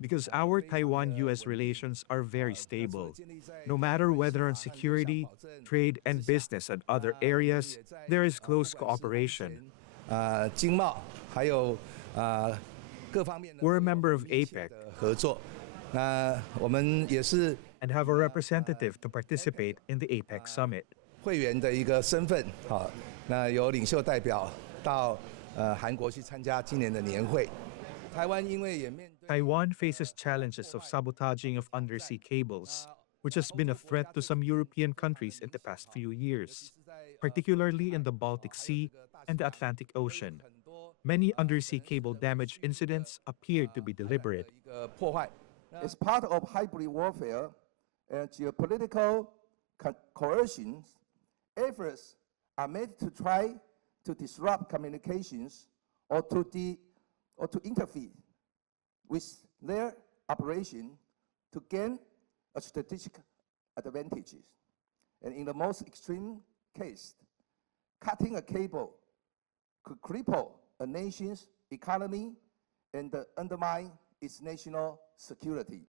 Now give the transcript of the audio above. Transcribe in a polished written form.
Because our Taiwan-US relations are very stable. No matter whether on security, trade, and business and other areas, there is close cooperation. 经贸还有各方面 We're a member of APEC 合作。我们也是 and have a representative to participate in the APEC summit. 会员的一个身份，好，那有领袖代表到韩国去参加今年的年会。台湾因为也面对 Taiwan faces challenges of sabotaging of undersea cables, which has been a threat to some European countries in the past few years, particularly in the Baltic Sea and the Atlantic Ocean. Many undersea cable damage incidents appear to be deliberate. 一个破坏。 As part of hybrid warfare and geopolitical coercion, efforts are made to try to disrupt communications or to interfere with their operation to gain a strategic advantage. And in the most extreme case, cutting a cable could cripple a nation's economy and undermine its national security.